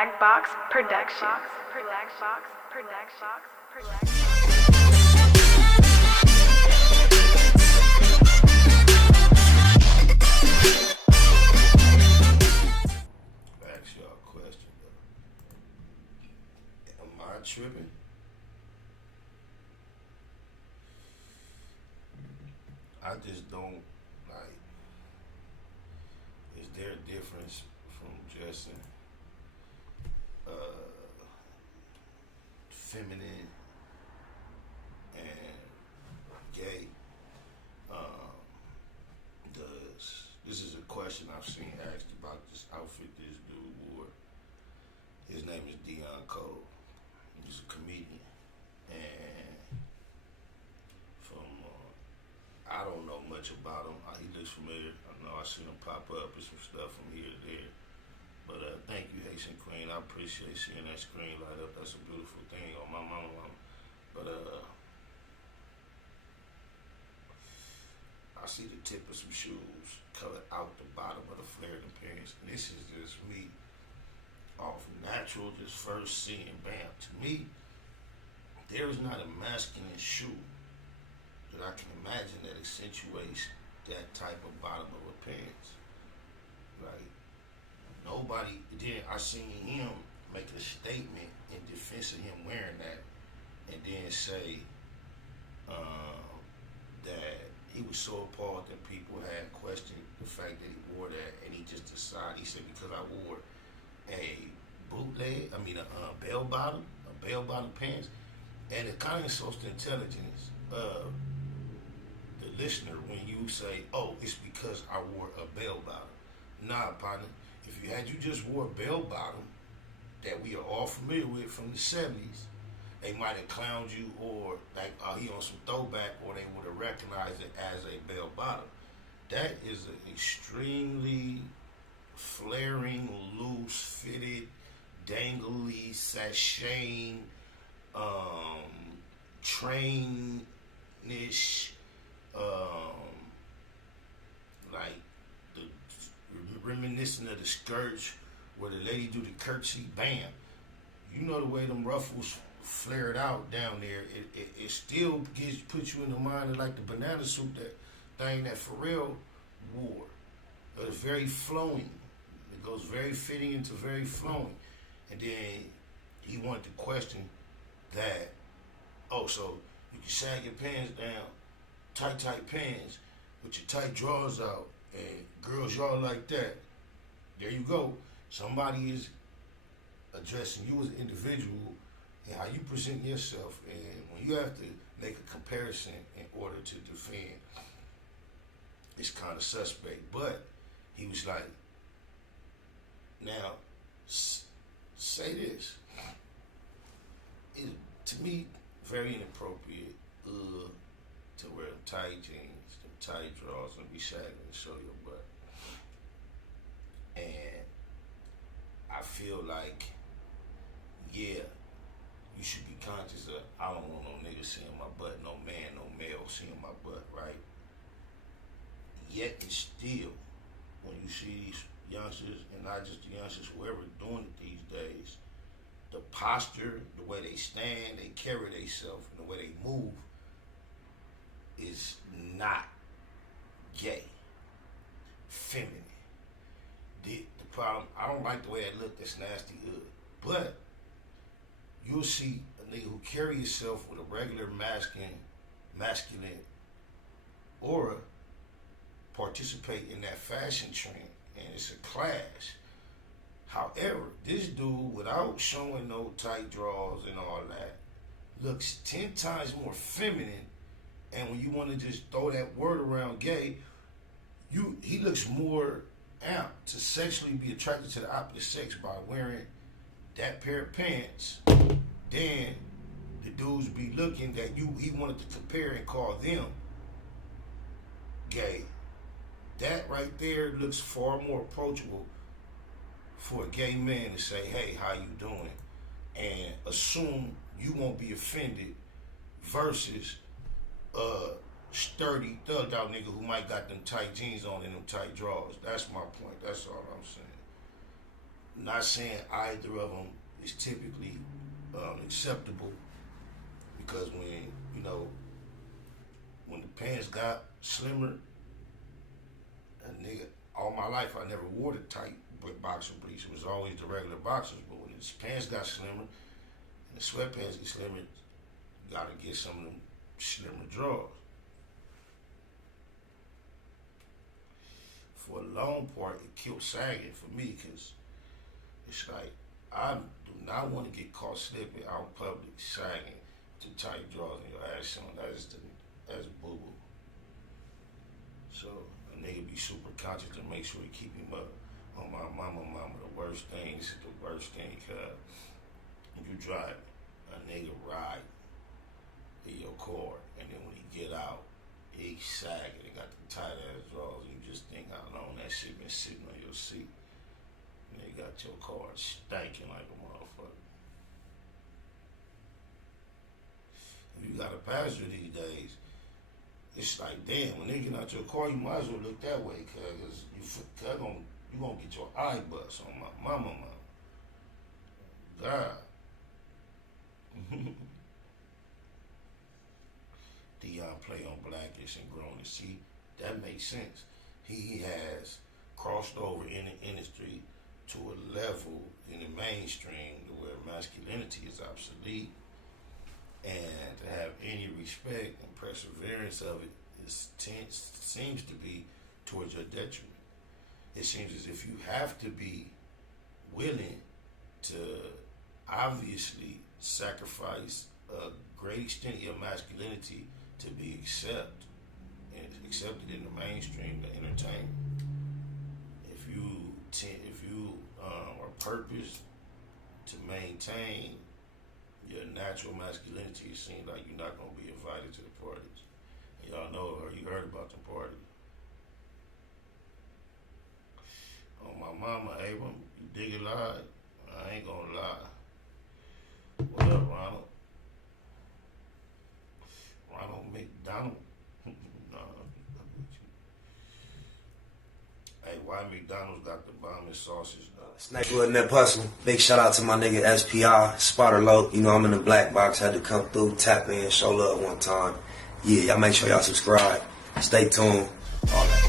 Black Box Productions. Ask y'all a question though. Am I tripping? I just don't like. Is there a difference from dressing feminine and gay? Does this is a question I've seen asked about this outfit this dude wore. His name is Deon. He's a comedian, and from I don't know much about him. He looks familiar. I know I seen him pop up with some stuff from here to there. But thank you, Haitian Queen. I appreciate seeing that screen light up. That's a beautiful thing on my mama. But I see the tip of some shoes colored out the bottom of the flared pants. And this is just me off natural, just first seeing bam. To me, there is not a masculine shoe that I can imagine that accentuates that type of bottom of a pants. Right? Nobody, then I seen him make a statement in defense of him wearing that and then say that he was so appalled that people had questioned the fact that he wore that, and he just decided, he said, because I wore a bell bottom pants, and it kind of insults the intelligence of the listener when you say, oh, it's because I wore a bell bottom. Nah, partner, if you just wore a bell bottom that we are all familiar with from the 70s, they might have clowned you, or like, he on some throwback, or they would have recognized it as a bell bottom. That is an extremely flaring, loose fitted, dangly, sashaying, train-ish, like the reminiscent of the skirts where the lady do the curtsy, bam. You know the way them ruffles flared out down there, it still puts you in the mind of like the banana suit, that thing that Pharrell wore. It's very flowing. It goes very fitting into very flowing. And then he wanted to question that, oh, so you can sag your pants down, tight pants, with your tight drawers out, and girls, y'all like that. There you go. Somebody is addressing you as an individual and how you present yourself, and when you have to make a comparison in order to defend, it's kind of suspect. But he was like, now, say this. It, to me, very inappropriate to wear tight jeans, them tight drawers, and be sagging and show your butt. And I feel like, yeah, you should be conscious of, I don't want no nigga seeing my butt, no man, no male seeing my butt, right? Yet and still, when you see these youngsters, and not just the youngsters, whoever doing it these days, the posture, the way they stand, they carry themselves, and the way they move is not gay, feminine. The problem, I don't like the way that look, that's nasty, but you'll see a nigga who carry himself with a regular masculine aura participate in that fashion trend, and it's a clash. However, this dude, without showing no tight drawers and all that, looks 10 times more feminine, and when you want to just throw that word around gay, he looks more apt to sexually be attracted to the opposite sex by wearing that pair of pants. Then the dudes be looking that he wanted to compare and call them gay. That right there looks far more approachable for a gay man to say, hey, how you doing? And assume you won't be offended versus sturdy, thugged out nigga who might got them tight jeans on and them tight drawers. That's my point. That's all I'm saying. not saying either of them is typically acceptable, because when the pants got slimmer, a nigga, all my life I never wore the tight boxer briefs. It was always the regular boxers. But when his pants got slimmer and the sweatpants get slimmer, you gotta get some of them slimmer drawers. For a long part, it killed sagging for me, because it's like, I do not want to get caught slipping out in public, sagging too tight drawers in your ass on. That's boo-boo. So a nigga be super conscious to make sure he keep him up. On my mama, the worst thing, this is the worst thing, cause when you drive, a nigga ride in your car, and then when he get out, he sagging, he got the tight ass drawers, and you just think, how long that shit been sitting on your seat. And you got your car stanking like a motherfucker. If you got a passenger these days, it's like, damn, when they get out your car, you might as well look that way, cause you gonna get your eye bust on my mama. God. Deon play on Blackish and grown to see. That makes sense. He has crossed over in the industry to a level in the mainstream to where masculinity is obsolete, and to have any respect and perseverance of it seems to be towards your detriment. It seems as if you have to be willing to obviously sacrifice a great extent of your masculinity to be accepted in the mainstream, the entertainment. If you are purposed to maintain your natural masculinity, it seems like you're not gonna be invited to the parties. And y'all know, or you heard about the party. On my mama, Abram, you dig it live? I ain't gonna lie. What up, Ronald? Ronald McDonald? Hey, why McDonald's got the bombing sausage? Snakewood and that hustle. Big shout out to my nigga SPI, Spotter Low. You know I'm in the black box, had to come through, tap in, show love one time. Yeah, y'all make sure y'all subscribe. Stay tuned. All that.